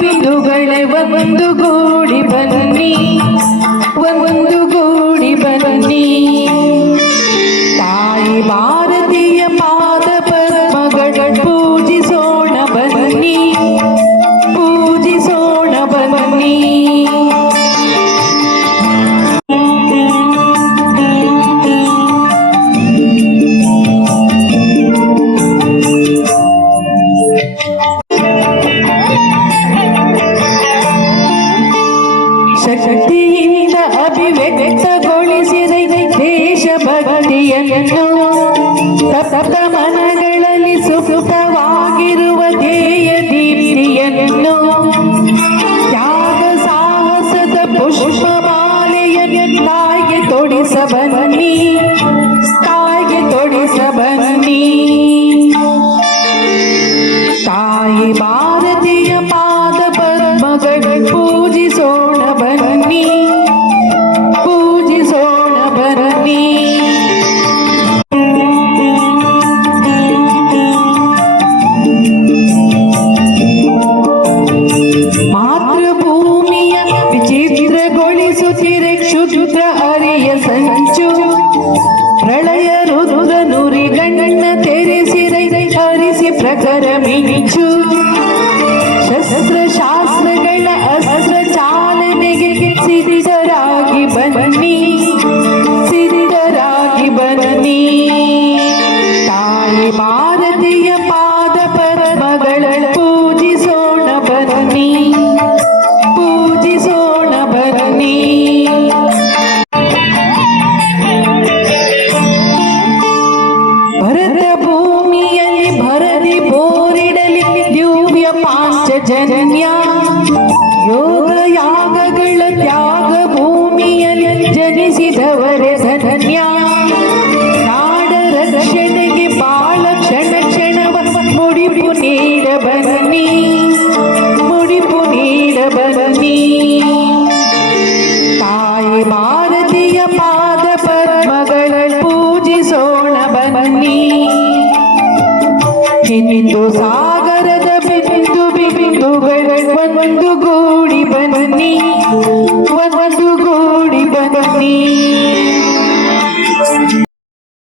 ಬಿಂದುಗಳೇ ಒಂದು ಗೂಡಿ ಬನ್ನಿ, ಒಂದು ಗೂಡಿ ಬನ್ನಿ. ತಾಯಿ ಭಾರತೀಯ ಪಾದ ಪದ್ಮಗಳ ಪೂಜಿಸೋಣ ಬನ್ನಿ, ಪೂಜಿಸೋಣ ಬನ್ನಿ. ಶಕ್ತಿಯಿಂದ ಅಭಿವ್ಯಕ್ತಗೊಳಿಸಿದ ದೇಶಭಕ್ತಿಯನ್ನು ಸಪ್ತ ಮನಗಳಲ್ಲಿ ಸುಪ್ತವಾಗಿರುವ ಧ್ಯೇಯ ದೀಪ್ತಿಯನ್ನು ತ್ಯಾಗ ಸಾಹಸದ ಪುಷ್ಪಮಾಲೆಯನ್ನು ತಾಯಿಗೆ ತೊಡಿಸ ಬನ್ನಿ, ತಾಯಿಗೆ ತೊಡಿಸ ಬನ್ನಿ. ತಾಯಿ ಭಾರತೀಯ ಪಾದ ಪದ್ಮಗಳ ಪೂಜಿಸೋಣ ಬನ್ನಿ, ಪೂಜಿಸೋಣ ಬನ್ನಿ. ಮಾತೃಭೂಮಿಯ ವಿಚಿತ್ರಗೊಳಿಸುತ್ತಿರೆ ಕ್ಷುದ್ರ ಹರಿಯ ಸಂಚು, ಪ್ರಳಯ ರುದ್ರ ನುರಿಗಣ್ಣ ತೆರೆಸಿರೈ ಹರಿಸಿ ಪ್ರಖರ ಮಿಂಚು. ಶಸ್ತ್ರಶಾಸ್ತ್ರಗಳ ಅಸ್ತ್ರ ಚಾಲನೆಗೆ ಸಿದ್ಧರಾಗಿ ಬನ್ನಿ, ಸಿದ್ಧರಾಗಿ ಬನ್ನಿ. ತಾಯಿ ಭಾರತೀಯ ಪಾದ ಪದ್ಮಗಳ ಪೂಜಿಸೋಣ ಬನ್ನಿ, ಪೂಜಿಸೋಣ ಬನ್ನಿ. ಭರತ ಭೂಮಿಯಲ್ಲಿ ಭರದಿ ಬೋರಿಡಲಿ ದಿವ್ಯ ಪಾಂಚಜನ್ಯ, ಯೋಗ ಯಾಗಗಳ ತ್ಯಾಗ ಭೂಮಿಯಲ್ಲಿ ಜನಿಸಿದವರೇ ಧನ್ಯ. ನಾಡ ರಕ್ಷಣೆಗೆ ಬಾಳ ಕ್ಷಣ ಕ್ಷಣವ ಮುಡಿಪು ನೀಡ ಬನ್ನಿ, ಮುಡಿಪು ನೀಡ ಬನ್ನಿ. ತಾಯಿ ಭಾರತೀಯ ಪಾದ ಪದ್ಮಗಳ ಪೂಜಿಸೋಣ ಬನ್ನಿ. ಹಿಂದೂ ಸಾಗರದ ಬಿಂದು ಬಿಂದುಗಳ ಒಂದು ಗೂಡಿ ಬನ್ನಿ, ಒಂದು ಗೂಡಿ ಬನ್ನಿ.